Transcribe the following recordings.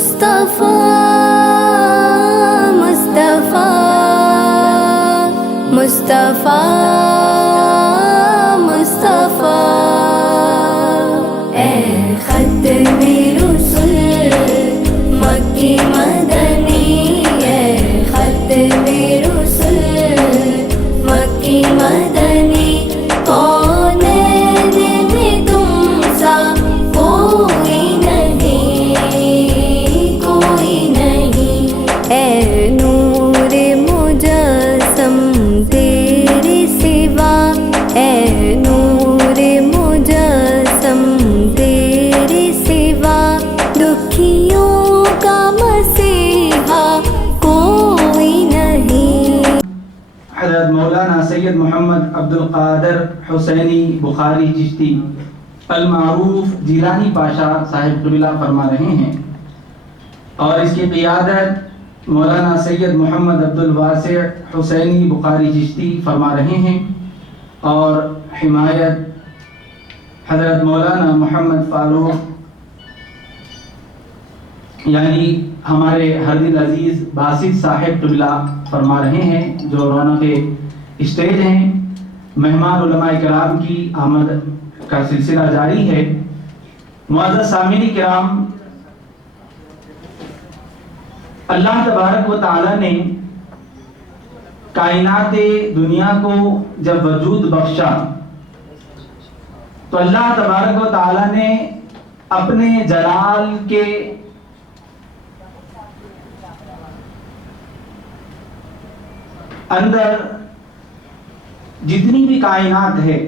مصطفیٰ مصطفیٰ مصطفیٰ مصطفیٰ اے ختم رسل مکی مدنی، اے ختم رسل مکی مدنی، کونین میں تم سا کوئی نہیں، کوئی نہیں، اے نور مجسم تیرے سوا، اے نور مجسم تیرے سوا، دکھیوں کا مسیحا کوئی نہیں۔ حضرت مولانا سید محمد عبد القادر حسینی بخاری چشتی المعروف جیلانی پاشا صاحب قبلہ فرما رہے ہیں، اور اس کی قیادت مولانا سید محمد عبد الواسع حسینی بخاری چشتی فرما رہے ہیں، اور حمایت حضرت مولانا محمد فاروق یعنی ہمارے ہر دل عزیز باسط صاحب قبلہ فرما رہے ہیں، جو رونق اسٹیج ہیں۔ مہمان علماء کرام کی آمد کا سلسلہ جاری ہے۔ معزز سامعین کرام، اللہ تبارک و تعالی نے کائنات دنیا کو جب وجود بخشا تو اللہ تبارک و تعالی نے اپنے جلال کے اندر جتنی بھی کائنات ہے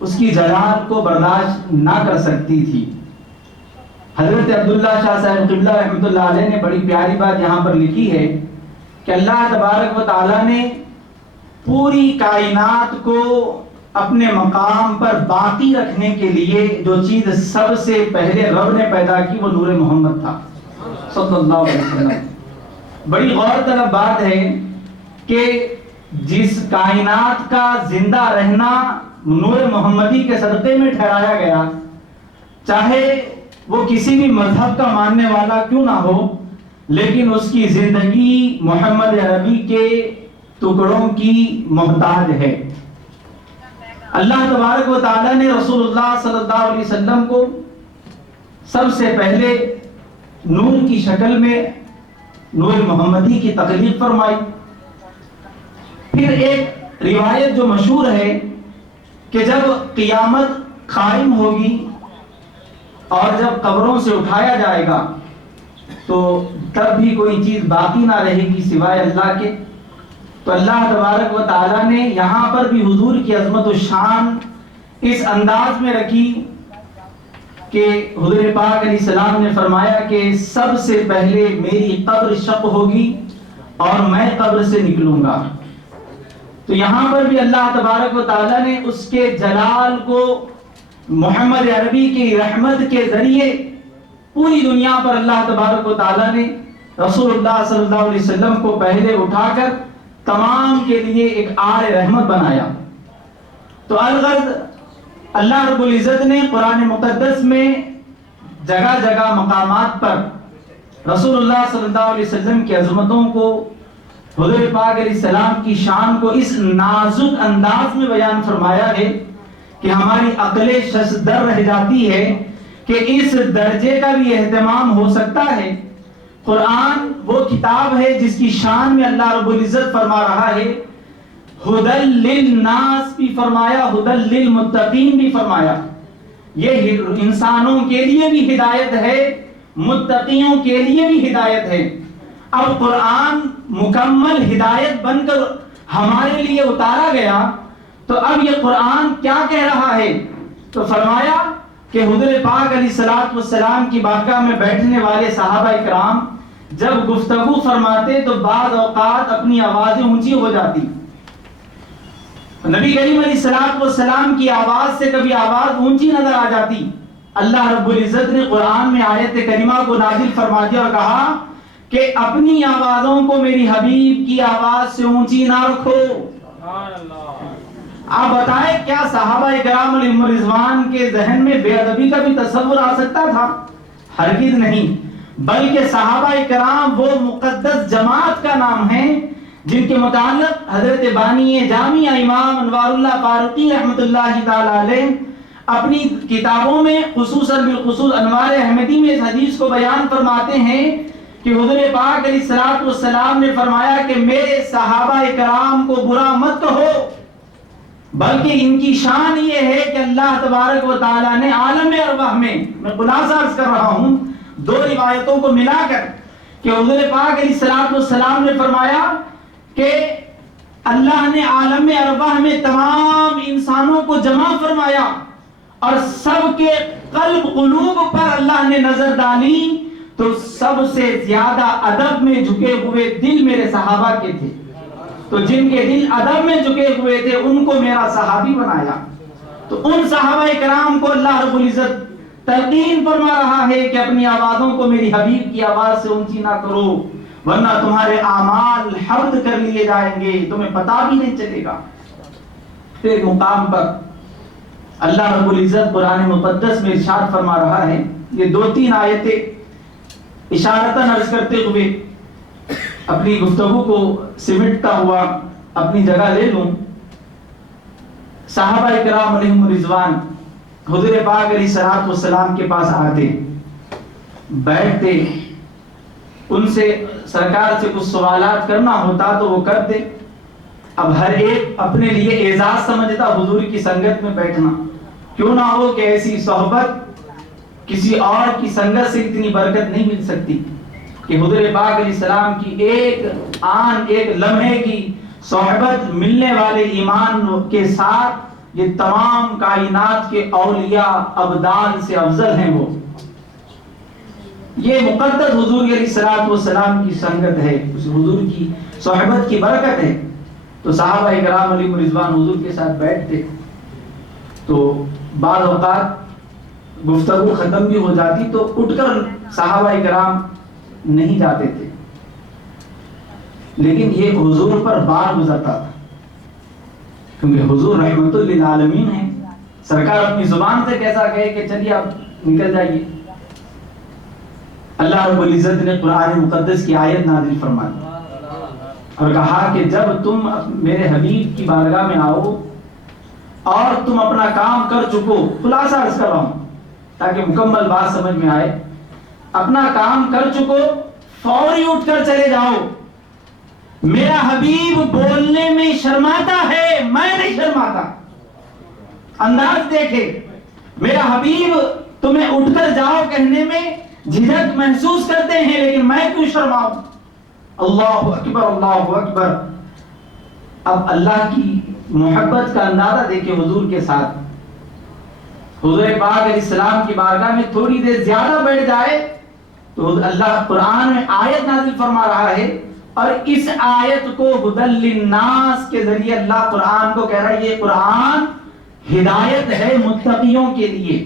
اس کی جلال کو برداشت نہ کر سکتی تھی۔ حضرت عبداللہ شاہ صاحب قبلہ رحمۃ اللہ علیہ نے بڑی پیاری بات یہاں پر لکھی ہے کہ اللہ تبارک و تعالیٰ نے پوری کائنات کو اپنے مقام پر باقی رکھنے کے لیے جو چیز سب سے پہلے رب نے پیدا کی وہ نور محمد تھا صلی اللہ علیہ وسلم۔ بڑی غور طلب بات ہے کہ جس کائنات کا زندہ رہنا نور محمدی کے صدقے میں ٹھہرایا گیا، چاہے وہ کسی بھی مذہب کا ماننے والا کیوں نہ ہو، لیکن اس کی زندگی محمد عربی کے ٹکڑوں کی محتاج ہے۔ اللہ تبارک و تعالیٰ نے رسول اللہ صلی اللہ علیہ وسلم کو سب سے پہلے نور کی شکل میں نور محمدی کی تخلیق فرمائی۔ پھر ایک روایت جو مشہور ہے کہ جب قیامت قائم ہوگی اور جب قبروں سے اٹھایا جائے گا تو تب بھی کوئی چیز باقی نہ رہے گی سوائے اللہ کے، تو اللہ تبارک و تعالیٰ نے یہاں پر بھی حضور کی عظمت و شان اس انداز میں رکھی کہ حضور پاک علیہ السلام نے فرمایا کہ سب سے پہلے میری قبر شق ہوگی اور میں قبر سے نکلوں گا۔ تو یہاں پر بھی اللہ تبارک و تعالیٰ نے اس کے جلال کو محمد عربی کی رحمت کے ذریعے پوری دنیا پر اللہ تبارک و تعالیٰ نے رسول اللہ صلی اللہ علیہ وسلم کو پہلے اٹھا کر تمام کے لیے ایک آڑ رحمت بنایا۔ تو الغرض اللہ رب العزت نے قرآن مقدس میں جگہ جگہ مقامات پر رسول اللہ صلی اللہ علیہ وسلم کی عظمتوں کو، حضور پاک علیہ السلام کی شان کو اس نازک انداز میں بیان فرمایا ہے کہ ہماری عقل ششدر رہ جاتی ہے کہ اس درجے کا بھی اہتمام ہو سکتا ہے۔ قرآن وہ کتاب ہے جس کی شان میں اللہ رب العزت فرما رہا ہے ہدی للناس بھی فرمایا، ہدی للمتقین بھی فرمایا۔ یہ انسانوں کے لیے بھی ہدایت ہے، متقیوں کے لیے بھی ہدایت ہے۔ اب قرآن مکمل ہدایت بن کر ہمارے لیے اتارا گیا تو اب یہ قرآن کیا کہہ رہا ہے؟ تو فرمایا کہ حضور پاک علیہ السلام کی بارگاہ میں بیٹھنے والے صحابہ کرام جب گفتگو فرماتے تو بعض اوقات اپنی آوازیں اونچی ہو جاتی۔ نبی کریم علیہ السلام کی آواز سے کبھی آواز اونچی نظر آ جاتی۔ اللہ رب العزت نے قرآن میں آیت کریمہ کو نازل فرما دیا اور کہا کہ اپنی آوازوں کو میری حبیب کی آواز سے اونچی نہ رکھو۔ آپ بتائیں کیا صحابہ کرام علیہم رضوان کے ذہن میں بے ادبی کا بھی تصور آ سکتا تھا؟ ہرگز نہیں۔ بلکہ صحابہ کرام وہ مقدس جماعت کا نام ہے جن کے متعلق حضرت بانی جامعہ امام انوار اللہ فاروقی رحمۃ اللہ تعالی علیہ اپنی کتابوں میں خصوصاً بالخصوص انوار احمدی میں اس حدیث کو بیان فرماتے ہیں کہ حضور پاک علیہ الصلوۃ والسلام نے فرمایا کہ میرے صحابہ کرام کو برا مت کہو، بلکہ ان کی شان یہ ہے کہ اللہ تبارک و تعالیٰ نے عالم ارواح میں خلاصہ عرض کر رہا ہوں دو روایتوں کو ملا کر کہ حضور پاک علیہ الصلوۃ والسلام نے فرمایا کہ اللہ نے عالم ارواح میں تمام انسانوں کو جمع فرمایا اور سب کے قلب قلوب پر اللہ نے نظر ڈالی تو سب سے زیادہ ادب میں جھکے ہوئے دل میرے صحابہ کے تھے، تو جن کے دل ادب میں جھکے ہوئے تھے ان کو میرا صحابی بنایا۔ تو ان صحابہ کرام کو اللہ رب العزت تلقین فرما رہا ہے کہ اپنی آوازوں کو میری حبیب کی آواز سے اونچی نہ کرو ورنہ تمہارے اعمال حفظ کر لیے جائیں گے، تمہیں پتہ بھی نہیں چلے گا۔ پھر مقام پر اللہ رب العزت قرآن مقدس میں ارشاد فرما رہا ہے، یہ دو تین آیتیں اشارتاً عرض کرتے ہوئے اپنی گفتگو کو سمٹتا ہوا اپنی جگہ لے لوں۔ صحابہ کرام علیہم رضوان حضور پاک علیہ الصلوۃ والسلام کے پاس آتے، بیٹھتے، ان سے سرکار سے کچھ سوالات کرنا ہوتا تو وہ کرتے۔ اب ہر ایک اپنے لیے اعزاز سمجھتا حضور کی سنگت میں بیٹھنا، کیوں نہ ہو کہ ایسی صحبت کسی اور کی سنگت سے اتنی برکت نہیں مل سکتی کہ حضور پاک علیہ السلام کی ایک آن ایک لمحے کی صحبت ملنے والے ایمان کے ساتھ یہ تمام کائنات کے اولیاء ابدال سے افضل ہیں۔ وہ یہ مقدس حضور علیہ الصلوۃ والسلام کی سنگت ہے، اس حضور کی صحبت کی برکت ہے۔ تو صحابہ کرام علیہم رضوان حضور کے ساتھ بیٹھتے تو بعض اوقات گفتگو ختم بھی ہو جاتی تو اٹھ کر صحابہ کرام نہیں جاتے تھے، لیکن یہ حضور پر بار گزرتا تھا کیونکہ حضور رحمت للعالمین ہیں، سرکار اپنی زبان سے کیسا کہے کہ چلیے آپ نکل جائیے۔ اللہ رب العزت نے قرآن مقدس کی آیت نازل فرمائی اور کہا کہ جب تم میرے حبیب کی بارگاہ میں آؤ اور تم اپنا کام کر چکو، خلاصہ عرض کر رہا ہوں تاکہ مکمل بات سمجھ میں آئے، اپنا کام کر چکو فوری اٹھ کر چلے جاؤ۔ میرا حبیب بولنے میں شرماتا ہے، میں نہیں شرماتا۔ انداز دیکھے، میرا حبیب تمہیں اٹھ کر جاؤ کہنے میں جھجک محسوس کرتے ہیں، لیکن میں کیوں شرماؤں؟ اللہ اکبر، اللہ اکبر۔ اب اللہ کی محبت کا اندازہ دیکھے حضور کے ساتھ، حضور پاک علیہ السلام کی بارگاہ میں تھوڑی دیر زیادہ بیٹھ جائے تو اللہ قرآن میں آیت نازل فرما رہا ہے، اور اس آیت کو ہدی للناس کے ذریعے اللہ قرآن کو کہہ رہا ہے، یہ قرآن ہدایت ہے متقیوں کے لیے۔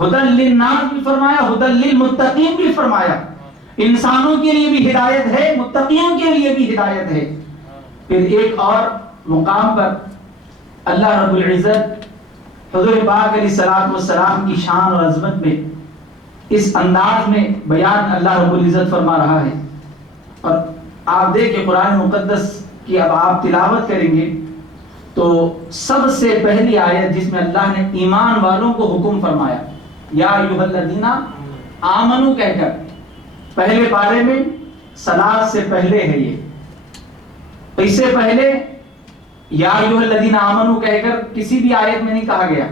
ہدی للناس بھی فرمایا، ہدی للمتقین بھی فرمایا، انسانوں کے لیے بھی ہدایت ہے، متقیوں کے لیے بھی ہدایت ہے۔ پھر ایک اور مقام پر اللہ رب العزت حضور پاک علیہ الصلوۃ والسلام کی شان اور عظمت میں اس انداز میں بیان اللہ رب العزت فرما رہا ہے، اور آپ دیکھیں قرآن مقدس کی اب آپ تلاوت کریں گے تو سب سے پہلی آیت جس میں اللہ نے ایمان والوں کو حکم فرمایا، یا ایھا الذین آمنو کہہ کر، پہلے پارے میں صلاۃ سے پہلے ہے یہ، اس سے پہلے یا ایھا الذین آمنو کہہ کر کسی بھی آیت میں نہیں کہا گیا۔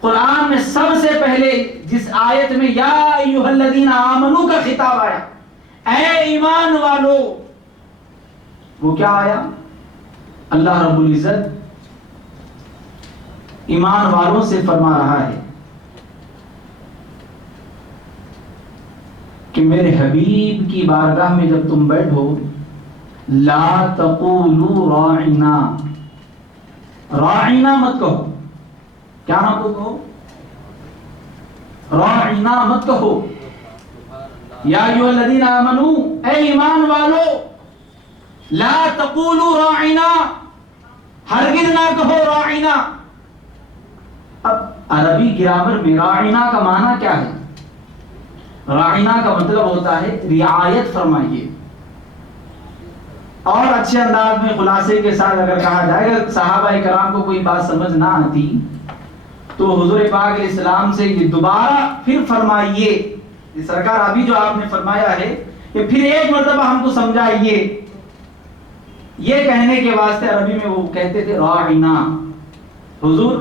قرآن میں سب سے پہلے جس آیت میں یا ایھا الذین آمنو کا خطاب آیا، اے ایمان والو، وہ کیا آیا؟ اللہ رب العزت ایمان والوں سے فرما رہا ہے کہ میرے حبیب کی بارگاہ میں جب تم بیٹھو، لا تقولوا راعنا، راعنا مت کہو، کیا نہ کہو؟ راعنا مت کہو۔ یا ایھا الذین آمنو، اے ایمان والو، لا تقولوا راعنا، ہرگز نہ کہو راعنا۔ اب عربی گرامر میں راعنا کا معنی کیا ہے؟ راعینا کا مطلب ہوتا ہے رعایت فرمائیے. اور اچھے انداز میں خلاصے کے ساتھ اگر کہا جائے گا صحابہ کرام کو کوئی بات سمجھ نہ آتی تو حضور پاک علیہ السلام سے یہ دوبارہ پھر فرمائیے، یہ سرکار ابھی جو آپ نے فرمایا ہے کہ پھر ایک مرتبہ ہم کو سمجھائیے، یہ کہنے کے واسطے عربی میں وہ کہتے تھے راعینا، حضور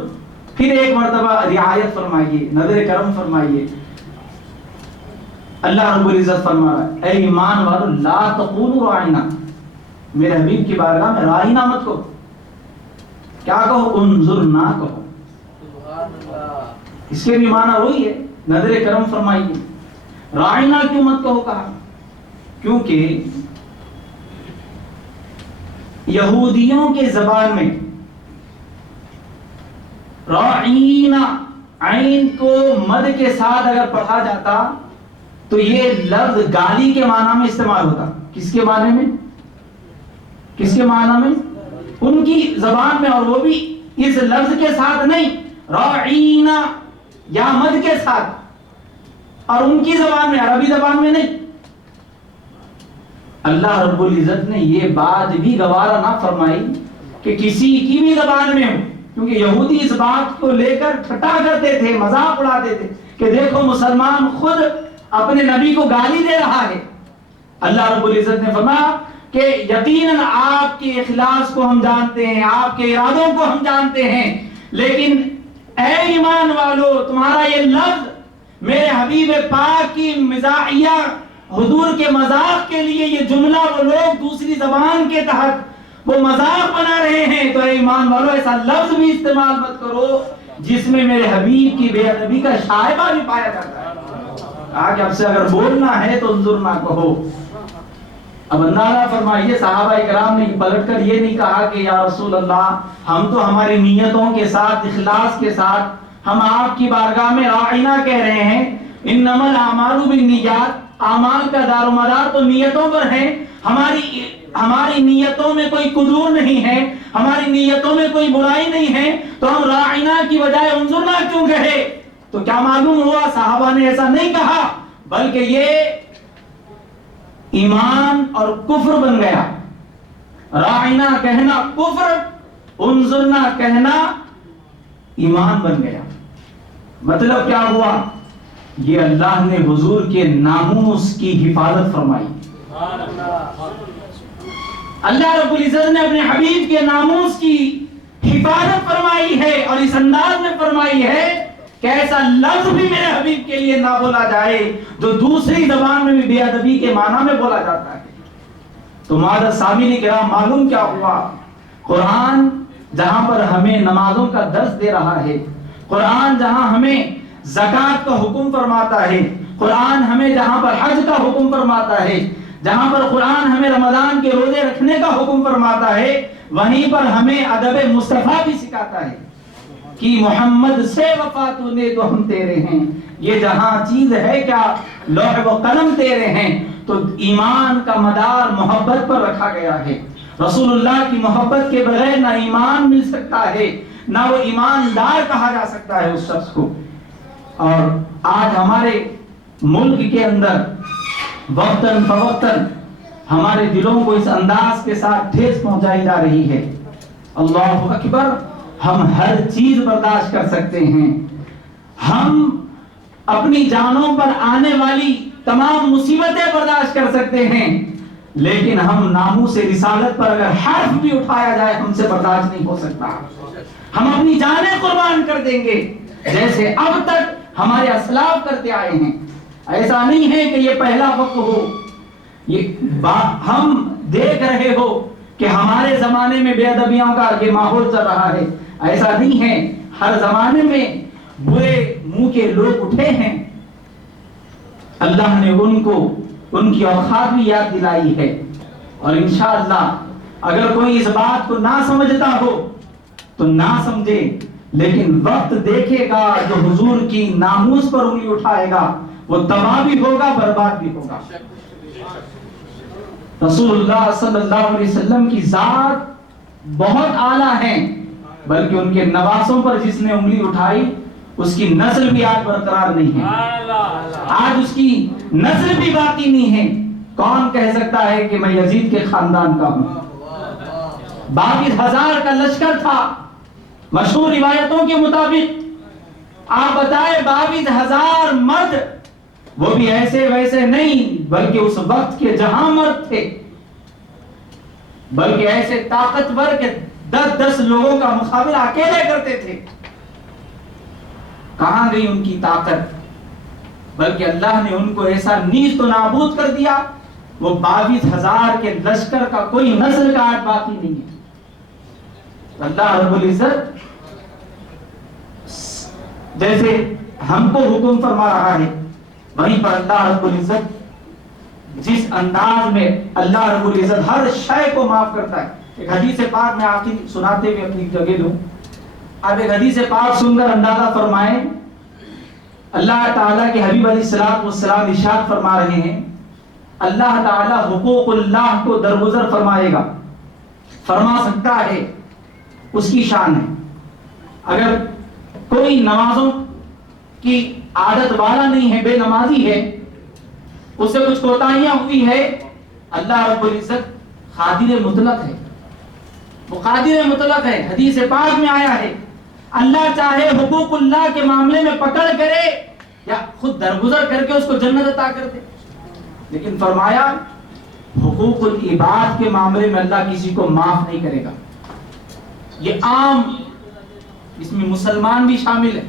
پھر ایک مرتبہ رعایت فرمائیے، نظر کرم فرمائیے. اللہ رب العزت فرما رہا ہے اے ایمان والو لا تقولوا راعینا، میرے حبیب کی بارگاہ میں راعینا مت کہو، کیا کہو؟ انظرنا کہو. اس کے بھی معنی وہی ہے، نظر کرم فرمائیے. راعینا کیوں مت کہو کہا؟ کیونکہ یہودیوں کے زبان میں راعینا عین کو مد کے ساتھ اگر پڑھا جاتا تو یہ لفظ گالی کے معنی میں استعمال ہوتا. کس کے معنی میں؟ کس کے معنی میں؟ ان کی زبان میں، اور وہ بھی اس لفظ کے ساتھ نہیں، راعینا یا مد کے ساتھ، اور ان کی زبان میں، عربی زبان میں نہیں. اللہ رب العزت نے یہ بات بھی گوارا نہ فرمائی کہ کسی کی بھی زبان میں ہو، کیونکہ یہودی اس بات کو لے کر ٹھٹا کرتے تھے، مذاق اڑاتے تھے کہ دیکھو مسلمان خود اپنے نبی کو گالی دے رہا ہے. اللہ رب العزت نے فرمایا کہ یقیناً آپ کے اخلاص کو ہم جانتے ہیں، آپ کے ارادوں کو ہم جانتے ہیں، لیکن اے ایمان والو تمہارا یہ لفظ میرے حبیب پاک کی مزاحیہ، حضور کے مذاق کے لیے یہ جملہ وہ لوگ دوسری زبان کے تحت وہ مذاق بنا رہے ہیں، تو اے ایمان والو ایسا لفظ بھی استعمال مت کرو جس میں میرے حبیب کی بے ادبی کا شائبہ بھی پایا جاتا ہے. آگے اب سے اگر بولنا ہے تو انظرنا کہو. اب اندازہ فرمائیے صحابہ کرام نے پلٹ کر یہ نہیں کہا کہ یا رسول اللہ ہم تو ہماری نیتوں کے ساتھ، اخلاص کے ساتھ ہم آپ کی بارگاہ میں راعینا کہہ رہے ہیں. انما الاعمال بالنیات، اعمال کا دار و مدار تو نیتوں پر ہے، ہماری نیتوں میں کوئی قدور نہیں ہے، ہماری نیتوں میں کوئی برائی نہیں ہے، تو ہم راعینا کی بجائے انظرنا کیوں کہے؟ تو کیا معلوم ہوا صحابہ نے ایسا نہیں کہا، بلکہ یہ ایمان اور کفر بن گیا. راعینا کہنا کفر، انظرنا کہنا ایمان بن گیا. مطلب کیا ہوا؟ یہ اللہ نے حضور کے ناموس کی حفاظت فرمائی. اللہ رب العزت نے اپنے حبیب کے ناموس کی حفاظت فرمائی ہے، اور اس انداز میں فرمائی ہے کہ ایسا لفظ بھی میرے حبیب کے لیے نہ بولا جائے جو دوسری زبان میں بھی بے ادبی کے معنی میں بولا جاتا ہے. تو معزز سامعین کرام، معلوم کیا ہوا؟ قرآن جہاں پر ہمیں نمازوں کا درس دے رہا ہے، قرآن جہاں ہمیں زکوٰۃ کا حکم فرماتا ہے، قرآن ہمیں جہاں پر حج کا حکم فرماتا ہے، جہاں پر قرآن ہمیں رمضان کے روزے رکھنے کا حکم فرماتا ہے، وہیں پر ہمیں ادب مصطفیٰ بھی سکھاتا ہے کہ محمد سے وفا تو نے تو ہم تیرے ہیں. یہ جہاں چیز ہے کیا لوح و قلم تیرے ہیں. تو ایمان کا مدار محبت پر رکھا گیا ہے. رسول اللہ کی محبت کے بغیر نہ ایمان مل سکتا ہے، نہ وہ ایماندار کہا جا سکتا ہے اس شخص کو. اور آج ہمارے ملک کے اندر وقتاً فوقتاً ہمارے دلوں کو اس انداز کے ساتھ ٹھیس پہنچائی جا رہی ہے. اللہ اکبر، ہم ہر چیز برداشت کر سکتے ہیں، ہم اپنی جانوں پر آنے والی تمام مصیبتیں برداشت کر سکتے ہیں، لیکن ہم ناموس رسالت پر اگر حرف بھی اٹھایا جائے ہم سے برداشت نہیں ہو سکتا. ہم اپنی جانیں قربان کر دیں گے جیسے اب تک ہمارے اسلاف کرتے آئے ہیں. ایسا نہیں ہے کہ یہ پہلا وقت ہو، یہ ہم دیکھ رہے ہو کہ ہمارے زمانے میں بے ادبیوں کا یہ ماحول چل رہا ہے. ایسا نہیں ہے، ہر زمانے میں برے منہ کے لوگ اٹھے ہیں. اللہ نے ان کو ان کی اوقات بھی یاد دلائی ہے. اور انشاءاللہ اگر کوئی اس بات کو نہ سمجھتا ہو تو نہ سمجھے، لیکن وقت دیکھے گا جو حضور کی ناموس پر انگلی اٹھائے گا وہ تباہ بھی ہوگا، برباد بھی ہوگا. رسول اللہ صلی اللہ علیہ وسلم کی ذات بہت اعلیٰ ہے، بلکہ ان کے نواسوں پر جس نے انگلی اٹھائی اس کی نسل بھی آج برقرار نہیں ہے، آج اس کی نسل بھی باقی نہیں ہے۔ کون کہہ سکتا ہے کہ میں یزید کے خاندان کا ہوں؟ 22,000 کا لشکر تھا مشہور روایتوں کے مطابق۔ آپ بتائیں 22,000 مرد، وہ بھی ایسے ویسے نہیں بلکہ اس وقت کے جہاں مرد تھے، بلکہ ایسے طاقتور کہ 10 لوگوں کا مقابلہ اکیلے کرتے تھے۔ کہاں گئی ان کی طاقت؟ بلکہ اللہ نے ان کو ایسا نیست و نابود کر دیا، وہ 22,000 کے لشکر کا کوئی نسل کا آج باقی نہیں ہے۔ اللہ رب العزت جیسے ہم کو حکم فرما رہا ہے، وہیں پر اللہ رب العزت جس انداز میں اللہ رب العزت ہر شے کو معاف کرتا ہے۔ ایک حدیث پاک میں آخر سناتے ہوئے اپنی جگہ لوں، آپ ایک حدیث پاک سن کر اندازہ فرمائیں۔ اللہ تعالیٰ کے حبیب علیہ الصلوۃ والسلام ارشاد فرما رہے ہیں، اللہ تعالیٰ حقوق اللہ کو درگزر فرمائے گا، فرما سکتا ہے، اس کی شان ہے۔ اگر کوئی نمازوں کی عادت والا نہیں ہے، بے نمازی ہے، اس سے کچھ کوتاہیاں ہوئی ہے، اللہ رب العزت قادر مطلق ہے، وہ قادر مطلق ہے۔ حدیث پاک میں آیا ہے اللہ چاہے حقوق اللہ کے معاملے میں پکڑ کرے یا خود درگزر کر کے اس کو جنت عطا کر دے، لیکن فرمایا حقوق العباد کے معاملے میں اللہ کسی کو معاف نہیں کرے گا۔ یہ عام، اس میں مسلمان بھی شامل ہے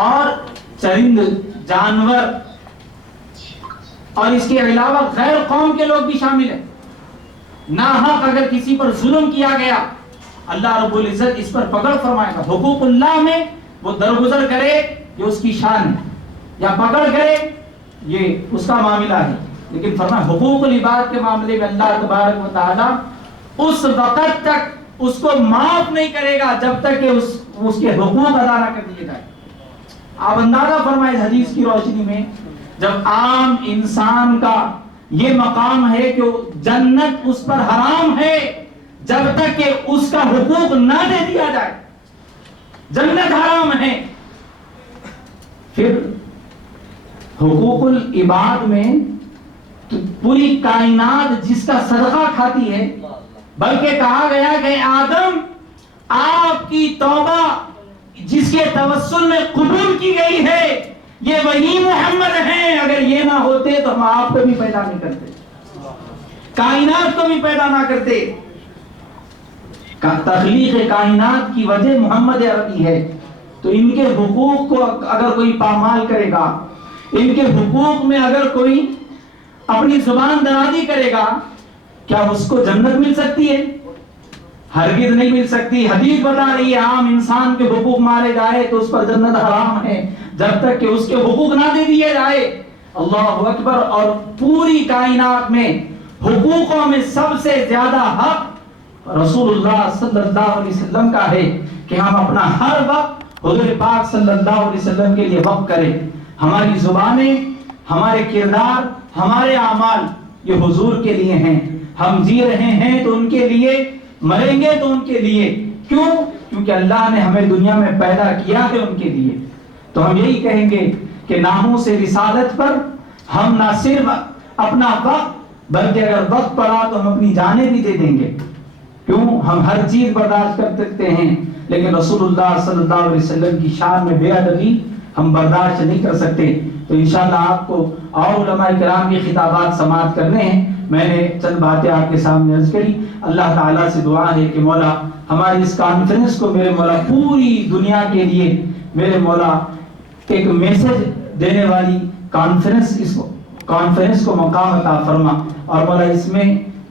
اور چرند جانور اور اس کے علاوہ غیر قوم کے لوگ بھی شامل ہیں۔ ناحق اگر کسی پر ظلم کیا گیا، اللہ رب العزت اس پر پکڑ فرمائے گا۔ حقوق اللہ میں وہ درگزر کرے یہ اس کی شان ہے، یا پکڑ کرے یہ اس کا معاملہ ہے، لیکن فرمایا حقوق العباد کے معاملے میں اللہ تبارک و تعالی اس وقت تک اس کو معاف نہیں کرے گا جب تک کہ اس کے حقوق ادا نہ کر دیے جائے۔ آپ اندازہ فرمائیں حدیث کی روشنی میں، جب عام انسان کا یہ مقام ہے کہ جنت اس پر حرام ہے جب تک کہ اس کا حقوق نہ دے دیا جائے، جنت حرام ہے، پھر حقوق العباد میں تو پوری کائنات جس کا صدقہ کھاتی ہے، بلکہ کہا گیا کہ آدم آپ کی توبہ جس کے توسل میں قبول کی گئی ہے یہ وہی محمد ہیں، اگر یہ نہ ہوتے تو ہم آپ کو بھی پیدا نہیں کرتے، کائنات کو بھی پیدا نہ کرتے۔ تخلیق کائنات کی وجہ محمد عربی ہے، تو ان کے حقوق کو اگر کوئی پامال کرے گا، ان کے حقوق میں اگر کوئی اپنی زبان درازی کرے گا، کیا اس کو جنت مل سکتی ہے؟ ہرگز نہیں مل سکتی۔ حدیث بتا رہی ہے عام انسان کے حقوق مارے جائے تو اس پر جنت حرام ہے جب تک کہ اس کے حقوق نہ دے دیے جائے۔ اللہ اکبر۔ اور پوری کائنات میں حقوقوں میں سب سے زیادہ حق رسول اللہ صلی اللہ علیہ وسلم کا ہے کہ ہم اپنا ہر وقت حضور پاک صلی اللہ علیہ وسلم کے لیے وقف کریں۔ ہماری زبانیں، ہمارے کردار، ہمارے اعمال یہ حضور کے لیے ہیں۔ ہم جی رہے ہیں تو ان کے لیے، مریں گے تو ان کے لیے۔ کیوں؟ کیونکہ اللہ نے ہمیں دنیا میں پیدا کیا ہے ان کے لیے۔ تو ہم یہی کہیں گے کہ ناموس رسالت پر ہم نہ صرف اپنا وقت بلکہ اگر وقت پڑا تو ہم اپنی جانیں بھی دے دیں گے۔ کیوں؟ ہم ہر چیز برداشت کر سکتے ہیں لیکن رسول اللہ صلی اللہ علیہ وسلم کی شان میں بے ادبی ہم برداشت نہیں کر سکتے۔ تو انشاءاللہ آپ کو اور علماء کرام کی خطابات سماعت کرنے ہیں۔ میں نے چند باتیں آپ کے سامنے عرض کری۔ اللہ تعالیٰ سے دعا ہے کہ مولا ہماری اس کانفرنس کو میرے مولا پوری دنیا کے لیے میرے مولا ایک میسج دینے والی کانفرنس کو مقام عطا فرما، اور مولا اس میں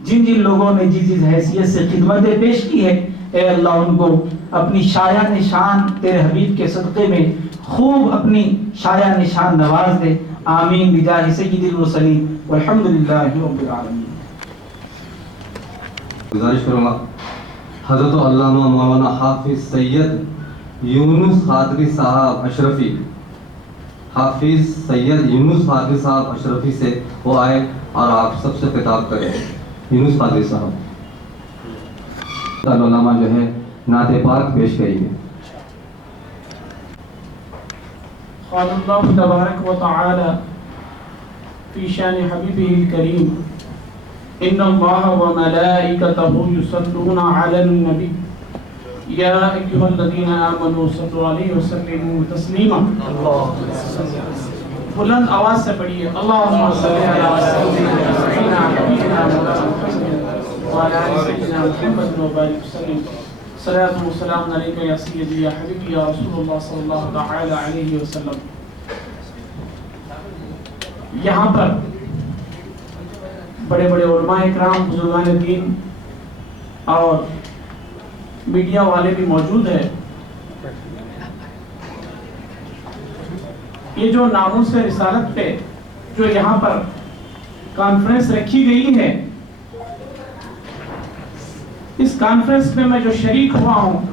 جن جن لوگوں نے جس حیثیت سے خدمتیں پیش کی ہے، اے اللہ ان کو اپنی شایع نشان تیرے حبیب کے صدقے میں خوب اپنی شایع نشان نواز دے۔ آمین بجاہ سید المرسلین والحمدللہ رب العالمین۔ گزارش کروں گا حضرت علامہ مولانا حافظ سید یونس قادری صاحب اشرفی، حافظ سید یونس قادری صاحب اشرفی سے وہ آئے اور آپ سب سے خطاب کریں۔ یونس قادری صاحب علامہ جو ہے نعت پاک پیش کریں گے۔ قال الله تبارك وتعالى في شان حبيبه الكريم إن الله وملائكته يصلون على النبي يا أيها الذين آمنوا صلوا عليه وسلموا تسليما. بلند آواز سے پڑھیے اللهم صل على سيدنا حبيبنا محمد وعلى آل سيدنا محمد وبارك وسلم. صلاة والسلام عليك يا سيدي يا حبيبي يا رسول الله صلى الله تعالى عليه وسلم. یہاں پر بڑے بڑے علماء اکرام، بزرگان دین اور میڈیا والے بھی موجود ہیں. یہ جو ناموس رسالت پہ جو یہاں پر کانفرنس رکھی گئی ہے، اس کانفرنس میں میں جو شریک ہوا ہوں،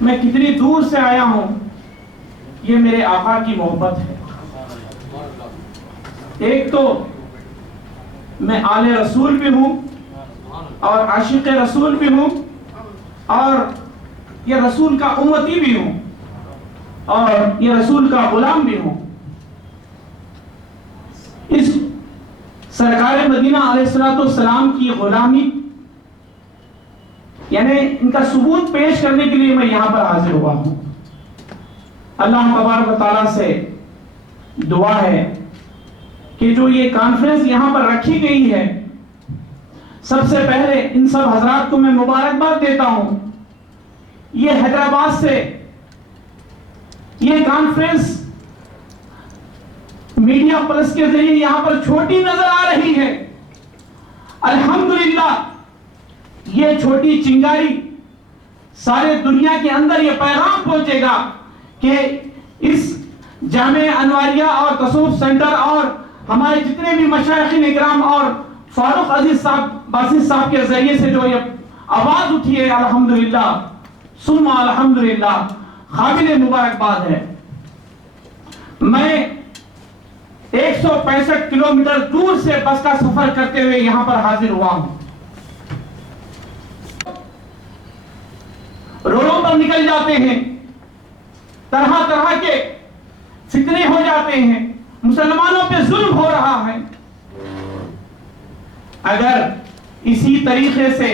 میں کتنی دور سے آیا ہوں، یہ میرے آقا کی محبت ہے. ایک تو میں آل رسول بھی ہوں اور عاشق رسول بھی ہوں اور یہ رسول کا امتی بھی ہوں اور یہ رسول کا غلام بھی ہوں. اس سرکار مدینہ علیہ السلام کی غلامی یعنی ان کا ثبوت پیش کرنے کے لیے میں یہاں پر حاضر ہوا ہوں. اللہ تبارک و تعالیٰ سے دعا ہے کہ جو یہ کانفرنس یہاں پر رکھی گئی ہے، سب سے پہلے ان سب حضرات کو میں مبارکباد دیتا ہوں. یہ حیدرآباد سے یہ کانفرنس میڈیا پلس کے ذریعے یہاں پر چھوٹی نظر آ رہی ہے. الحمدللہ یہ چھوٹی چنگاری سارے دنیا کے اندر یہ پیغام پہنچے گا کہ اس جامعہ انواریہ اور تصوف سینٹر اور ہمارے جتنے بھی مشائخین اکرام اور فاروق عزیز صاحب باسط صاحب کے ذریعے سے جو یہ آواز اٹھی ہے، الحمدللہ ثم الحمدللہ قابل مبارکباد ہے. میں 165 کلومیٹر دور سے بس کا سفر کرتے ہوئے یہاں پر حاضر ہوا ہوں. روڈوں پر نکل جاتے ہیں، طرح طرح کے فتنے ہو جاتے ہیں، مسلمانوں پہ ظلم ہو رہا ہے. اگر اسی طریقے سے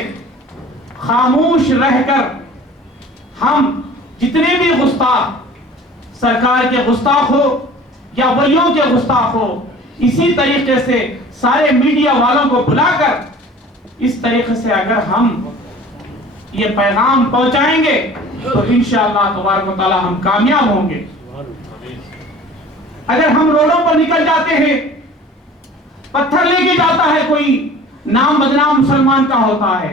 خاموش رہ کر ہم جتنے بھی گستاخ، سرکار کے گستاخ ہو یا ولیوں کے گستاخ ہو، اسی طریقے سے سارے میڈیا والوں کو بلا کر اس طریقے سے اگر ہم یہ پیغام پہنچائیں گے تو انشاءاللہ تبارک و تعالی ہم کامیاب ہوں گے. اگر ہم روڈوں پر نکل جاتے ہیں، پتھر لے کے جاتا ہے کوئی، نام بدنام مسلمان کا ہوتا ہے.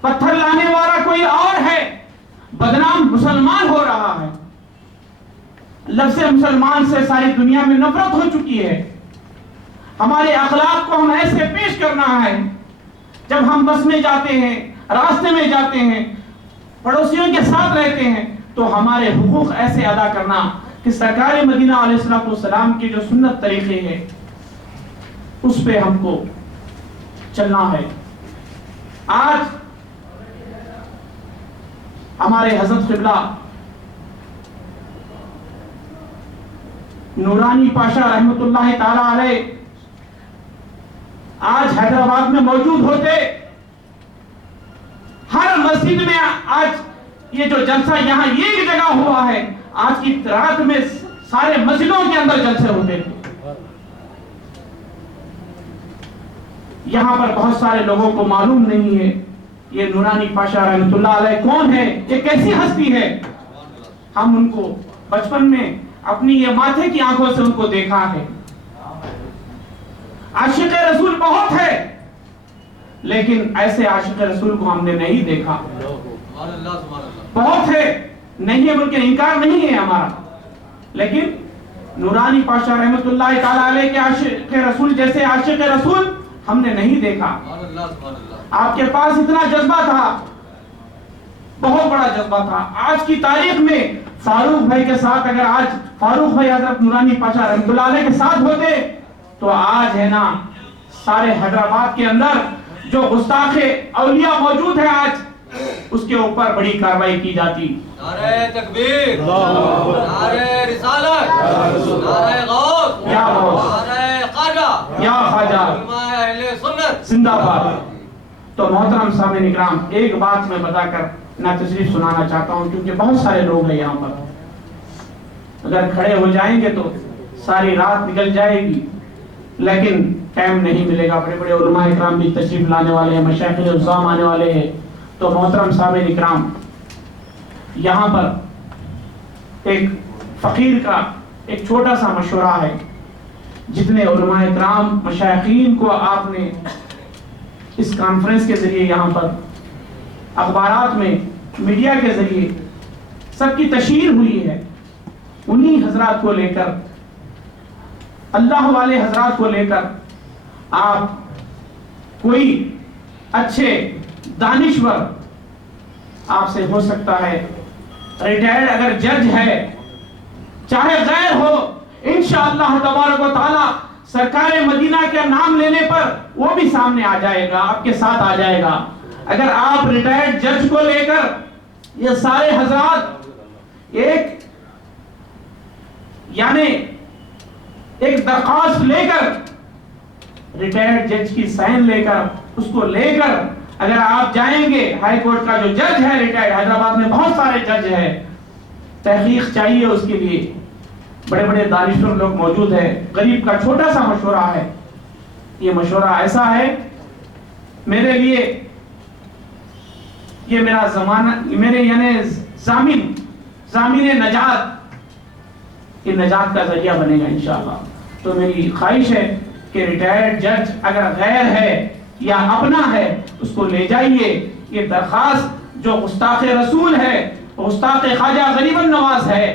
پتھر لانے والا کوئی اور ہے، بدنام مسلمان ہو رہا ہے. لفظ مسلمان سے ساری دنیا میں نفرت ہو چکی ہے. ہمارے اخلاق کو ہم ایسے پیش کرنا ہے، جب ہم بس میں جاتے ہیں، راستے میں جاتے ہیں، پڑوسیوں کے ساتھ رہتے ہیں، تو ہمارے حقوق ایسے ادا کرنا کہ سرکار مدینہ علیہ السلام کی جو سنت طریقے ہیں اس پہ ہم کو چلنا ہے. آج ہمارے حضرت قبلہ نورانی پاشا رحمت اللہ تعالی علیہ آج حیدرآباد میں موجود ہوتے، ہر مسجد میں آج یہ جو جلسہ یہاں ایک جگہ ہوا ہے، آج کی رات میں سارے مسجدوں کے اندر جلسے ہوتے تھے. یہاں پر بہت سارے لوگوں کو معلوم نہیں ہے یہ نورانی پاشا رحمت اللہ علیہ کون ہے، یہ کیسی ہستی ہے. ہم ان کو بچپن میں اپنی یہ ماتھے کی آنکھوں سے ان کو دیکھا ہے. عاشق رسول بہت ہے، لیکن ایسے عاشق رسول کو ہم نے نہیں دیکھا. بہت ہے، نہیں ہے بلکہ انکار نہیں ہے ہمارا، لیکن نورانی پاشا رحمت اللہ تعالی علیہ کے عاشق رسول جیسے عاشق رسول ہم نے نہیں دیکھا. آپ کے پاس اتنا جذبہ تھا، بہت بڑا جذبہ تھا. آج کی تاریخ میں فاروق بھائی کے ساتھ اگر آج فاروق بھائی حضرت نورانی پاشا رحمت اللہ علیہ کے ساتھ ہوتے تو آج ہے نا سارے حیدرآباد کے اندر جو گستاخ اولیاء موجود ہیں آج اس کے اوپر بڑی کارروائی کی جاتی. نعرہ تکبیر، نعرہ رسالت، نعرہ غوث، یا غوث، نعرہ خواجہ، یا خواجہ، علماء اہل سنت زندہ باد۔ تو محترم سامعین اکرام، ایک بات میں بتا کر نہ تشریف سنانا چاہتا ہوں، کیونکہ بہت سارے لوگ ہیں یہاں پر، اگر کھڑے ہو جائیں گے تو ساری رات نکل جائے گی، لیکن ٹائم نہیں ملے گا۔ بڑے بڑے علماء اکرام بھی تشریف لانے والے ہیں، مشائخ عظام آنے والے ہیں۔ تو محترم سامعین اکرام، یہاں پر ایک فقیر کا ایک چھوٹا سا مشورہ ہے۔ جتنے علماء اکرام مشائخین کو آپ نے اس کانفرنس کے ذریعے یہاں پر اخبارات میں میڈیا کے ذریعے سب کی تشہیر ہوئی ہے، انہی حضرات کو لے کر، اللہ والے حضرات کو لے کر آپ کوئی اچھے دانشور آپ سے ہو سکتا ہے، ریٹائرڈ اگر جج ہے چاہے غیر ہو، انشاءاللہ تبارک و تعالی سرکار مدینہ کے نام لینے پر وہ بھی سامنے آ جائے گا، آپ کے ساتھ آ جائے گا۔ اگر آپ ریٹائرڈ جج کو لے کر یہ سارے حضرات ایک یعنی ایک درخواست لے کر، ریٹائرڈ جج کی سائن لے کر، اس کو لے کر اگر آپ جائیں گے، ہائی کورٹ کا جو جج ہے ریٹائرڈ، حیدرآباد میں بہت سارے جج ہیں، تحقیق چاہیے اس کے لیے، بڑے بڑے دانشور لوگ موجود ہیں۔ غریب کا چھوٹا سا مشورہ ہے، یہ مشورہ ایسا ہے میرے لیے، یہ میرا زمانہ، میرے یعنی ضامن نجات، یہ نجات کا ذریعہ بنے گا انشاءاللہ۔ تو میری خواہش ہے کہ ریٹائرڈ جج اگر غیر ہے یا اپنا ہے، اس کو لے جائیے۔ یہ درخواست جو گستاخ رسول ہے، گستاخ خواجہ غریب النواز ہے،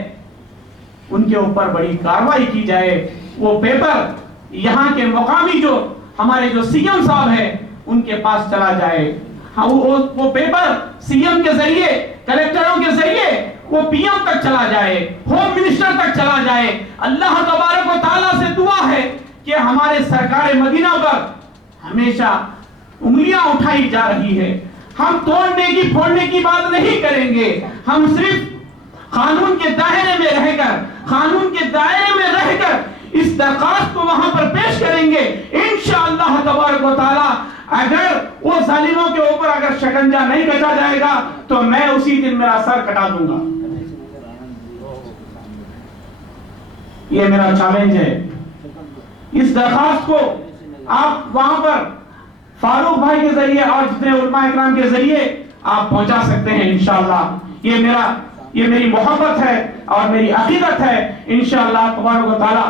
ان کے اوپر بڑی کارروائی کی جائے۔ وہ پیپر یہاں کے مقامی جو ہمارے جو سی ایم صاحب ہیں ان کے پاس چلا جائے، وہ پیپر سی ایم کے ذریعے، کلیکٹروں کے ذریعے وہ پی ایم تک چلا جائے، ہوم منسٹر تک چلا جائے۔ اللہ تبارک و تعالیٰ سے دعا ہے کہ ہمارے سرکار مدینہ پر ہمیشہ انگلیاں اٹھائی جا رہی ہے۔ ہم توڑنے کی پھوڑنے کی بات نہیں کریں گے، ہم صرف قانون کے دائرے میں رہ کر، قانون کے دائرے میں رہ کر اس درخواست کو وہاں پر پیش کریں گے انشاءاللہ تبارک و تعالی۔ اگر وہ ظالموں کے اوپر اگر شکنجہ نہیں کٹا جائے گا تو میں اسی دن میرا سر کٹا دوں گا۔ یہ میرا چیلنج ہے۔ اس درخواست کو آپ وہاں پر فاروق بھائی کے ذریعے اور جتنے علماء اکرام کے ذریعے آپ پہنچا سکتے ہیں انشاءاللہ۔ یہ میری محبت ہے اور میری عقیدت ہے انشاءاللہ تبارک و تعالی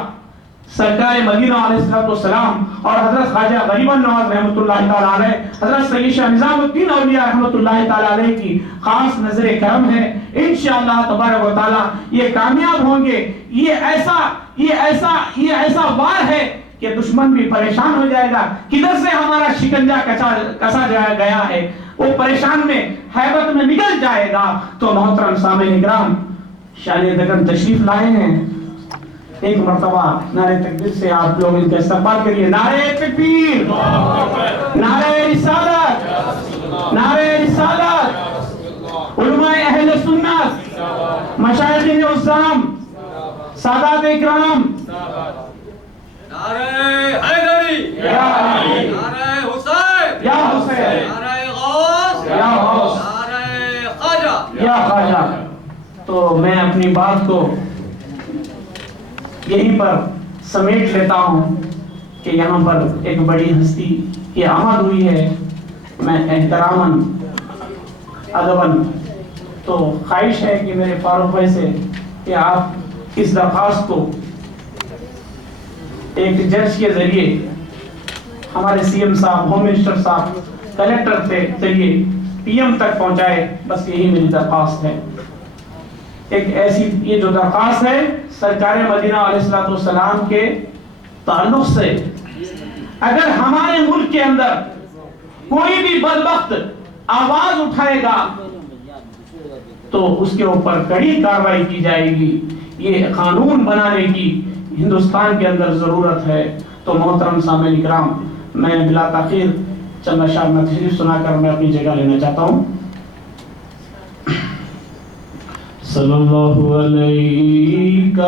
سرکار مدینہ علیہ السلام اور حضرت خواجہ غریب النواز رحمۃ اللہ تعالی علیہ، حضرت سید شاہ نظام الدین اولیاء رحمۃ اللہ تعالی علیہ کی خاص نظر کرم ہے انشاءاللہ تبارک و تعالی یہ کامیاب ہوں گے۔ یہ ایسا وار ہے کہ دشمن بھی پریشان ہو جائے گا، کدھر سے ہمارا شکنجہ کسا گیا ہے، وہ پریشان میں حیبت میں نکل جائے گا۔ تو محترم سامعین اکرام، شان دکن تشریف لائے ہیں، ایک مرتبہ نعرہ تکبیر سے آپ لوگ ان کا استقبال کریے۔ نعرہ تکبیر، نعرہ رسالت، نعرہ رسالت، علماء اہل سنت، مشائخ عظام، سادات اکرام، نعرہ حیدری، نعرہ حسین، یا حسین، نعرہ غوث، یا غوث، نعرہ خواجہ، یا خواجہ۔ تو میں اپنی بات کو یہیں پر سمیٹ لیتا ہوں کہ یہاں پر ایک بڑی ہستی کی آمد ہوئی ہے۔ میں احتراماً ادباً تو خواہش ہے کہ میرے فاروق بھائی سے کہ آپ اس درخواست کو ایک جج کے ذریعے ہمارے سی ایم صاحب، ہوم منسٹر صاحب، کلیکٹر کے ذریعے پی ایم تک پہنچائے، بس یہی میری درخواست ہے۔ ایک ایسی یہ جو درخواست ہے سرکار مدینہ علیہ السلام کے تعلق سے، اگر ہمارے ملک کے اندر کوئی بھی بدبخت آواز اٹھائے گا تو اس کے اوپر کڑی کارروائی کی جائے گی۔ یہ قانون بنانے کی ہندوستان کے اندر ضرورت ہے۔ تو محترم سامعین اکرام، میں بلا تاخیر چند اشعار میں تشریف سنا کر میں اپنی جگہ لینا چاہتا ہوں۔ صلی اللہ علیہ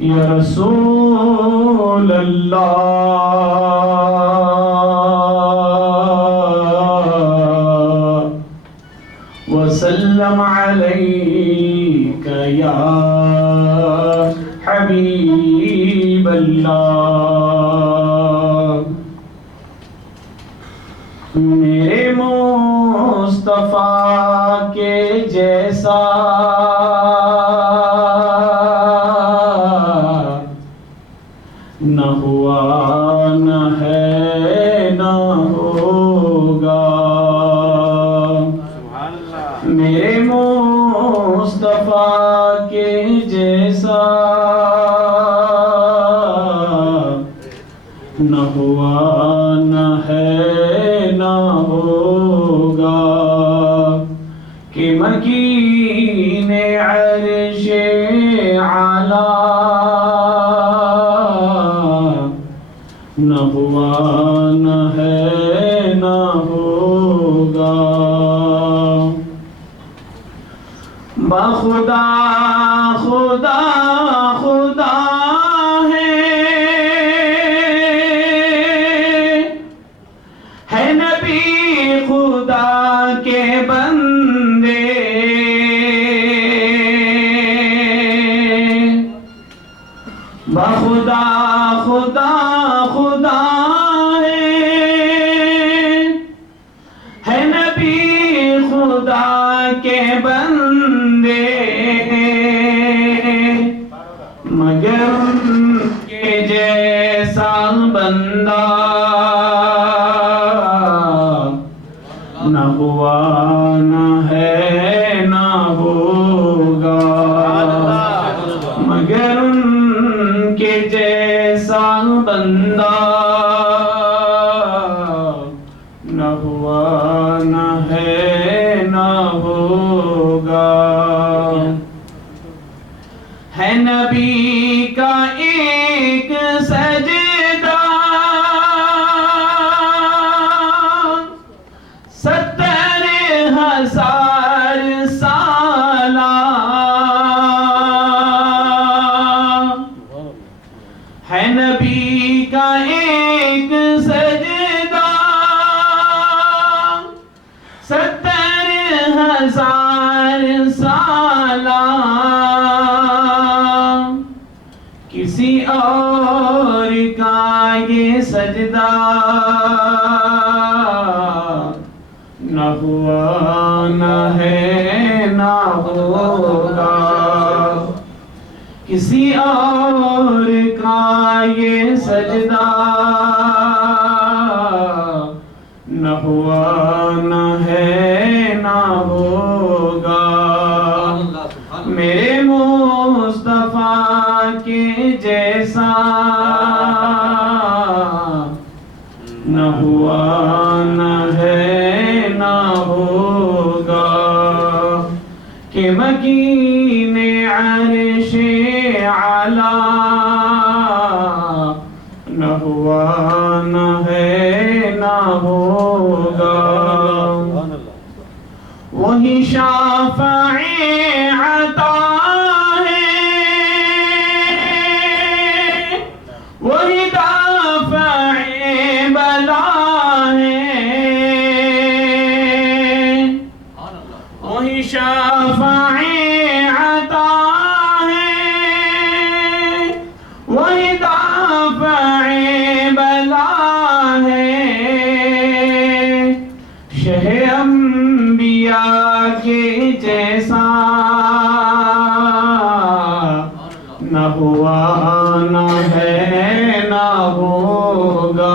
یا رسول اللہ وسلم علیک یا حبیب اللہ میرے مصطفیٰ کے جیسا نہ ہوا نہ ہے نہ ہوگا میرے مصطفیٰ کے جیسا نہ ہوا نہ ہے نہ ہوگا کہ مکین عرش اعلی نہ ہوا نہ ہے نہ ہوگا بخدا خدا خدا ہے نبی خدا کے بندے بخدا خدا خدا ہے نبی خدا کے بندے مگر ان کے جیسا بندہ نہ ہوا نہ ہے نہ ہوگا مگر ان کے جیسا بندہ نہ ہوا نہ ہے نہ ہوگا ہے نبی کا ایک سجدہ 70,000 سالہ ہے نبی کا ایک سجدہ 70,000 سالہ کسی اور کا یہ سجدہ نہ ہوا نہ ہے نہ ہوگا کسی اور کا یہ سجدہ نہ ہوا نہ ہے نہ ہوگا میرے مصطفیٰ کے جیسا نہ ہوا نہ ہے نہ ہوگا کہ مکین عرش اعلی نہ ہوا نہ ہے نہ ہوگا وہی شافع عطا ہے وہی دافع بلا ہے وہی شافع عطا ہے وہی دافع بلا ہے شہ انبیاء کے جیسا نہ ہوا نہ ہے نہ ہوگا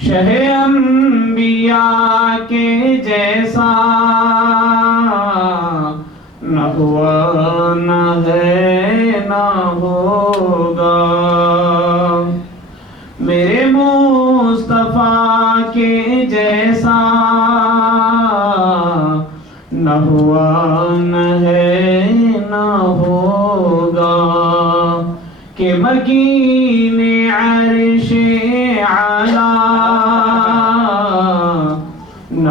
شہ انبیاء کے جیسا نہ ہوا نہ ہے نہ ہوگا میرے مصطفیٰ کے جیسا نہ ہوا نہ ہے نہ ہوگا کہ مکین عرش اعلی نہ